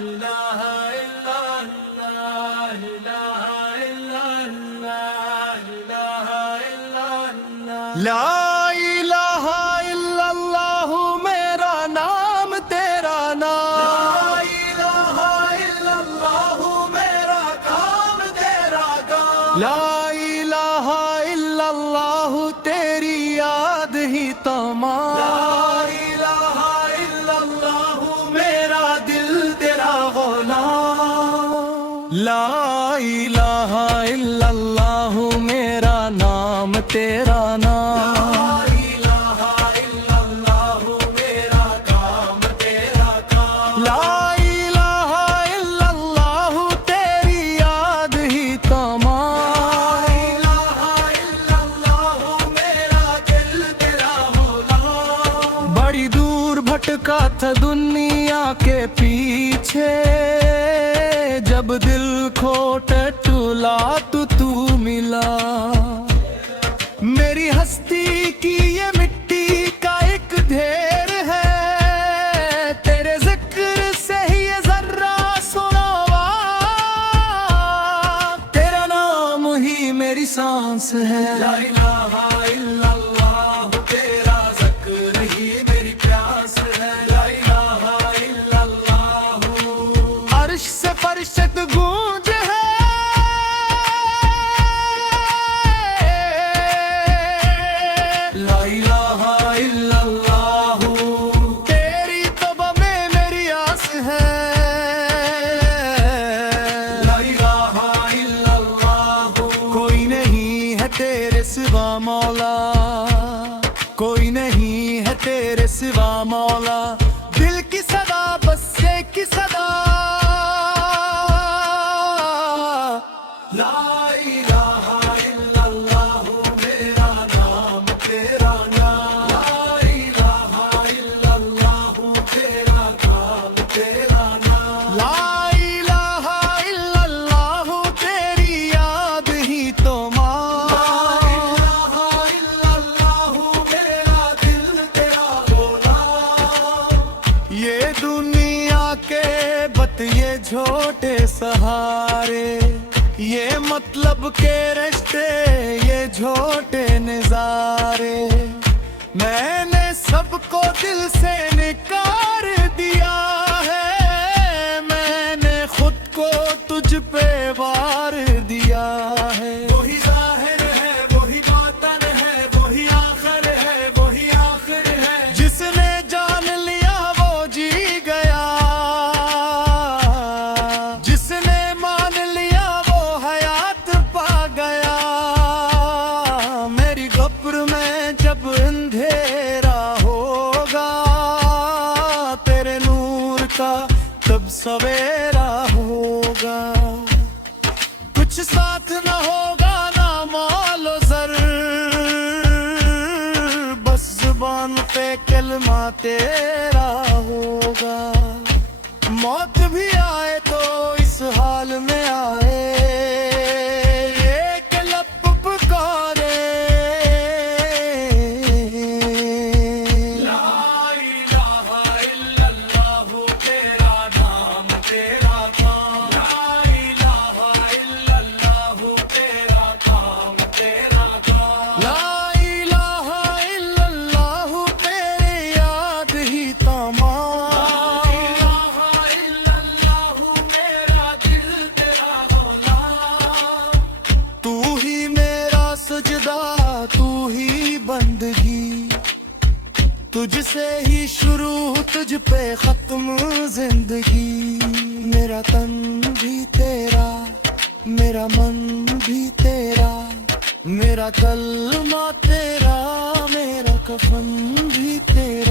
इलाहा इल्लल्लाह, इलाहा इल्लल्लाह, इलाहा इल्लल्लाह। ला इलाहा इल्लल्लाह मेरा नाम तेरा नाम, ला इलाहा इल्लल्लाह मेरा काम तेरा काम, ला इलाहा इल्लल्लाह तेरी याद ही तमाम, ला इलाहा इल्लल्लाह मेरा दिल तेरा गुलाम, ला इलाहा इल्लल्लाह मेरा नाम तेरा नाम, ला इलाहा इल्लल्लाह मेरा काम तेरा काम, ला इलाहा इल्लल्लाह तेरी याद ही तमाम, ला इलाहा इल्लल्लाह मेरा दिल तेरा गुलाम। बड़ी दूर भटका था दुनिया के पीछे, जब दिल खोट टूला तो तू मिला। मेरी हस्ती की ये मिट्टी का एक ढेर है, तेरे जिक्र से ही ये जर्रा सुनावा, तेरा नाम ही मेरी सांस है। ला इलाहा इल्लल्लाह तेरा जिक्र ही मेरी प्यास है, ला इलाहा इल्लल्लाह। अर्श से फरिश्त गूंज है, ला इलाहा इल्लल्लाह तेरी तौबा में मेरी आस है, ला इलाहा इल्लल्लाह। कोई नहीं है तेरे सिवा मौला, कोई नहीं है तेरे सिवा मौला, दिल की सदा बस एक की सदा, ला इलाहा इल्लल्लाह मेरा नाम तेरा नाम, ला इलाहा इल्लल्लाह तेरा काम तेरा नाम, ला इलाहा इल्लल्लाह तेरी याद ही तमाम, ला इलाहा इल्लल्लाह मेरा दिल तेरा गुलाम। ये दुनिया के बत ये झोटे सहारे, ये मतलब के रिश्ते ये झोटे नजारे, मैंने सबको दिल से निकार दिया है, मैंने खुद को तुझ पे वार दिया है। वही जाहिर है वही बातन है, वही आखिर है वही आखिर है, जिसने जान लिया वो जी गया, जिसने मान लिया वो हयात पा गया। मेरी कब्र में जब अंधेरा होगा, तेरे नूर का तब सवेरा होगा, कुछ साथ न होगा ना मौलो ज़र, बस जुबान पे कलमा तेरा होगा। मौत भी आए तो इस हाल में आए, एक लब पुकारे, ला इलाहा इल्लल्लाह तेरा नाम तेरा काम, ला इलाहा इल्लल्लाह तेरा काम तेरा काम, ला इलाहा इल्लल्लाह तेरी याद ही तमाम, ला इलाहा इल्लल्लाह मेरा दिल तेरा गुलाम। तू ही मेरा सजदा तू ही बंदगी, तुझसे ही शुरू तुझ पे खत्म जिंदगी। मेरा तन भी तेरा मेरा मन भी तेरा, मेरा कलमा तेरा मेरा कफन भी तेरा।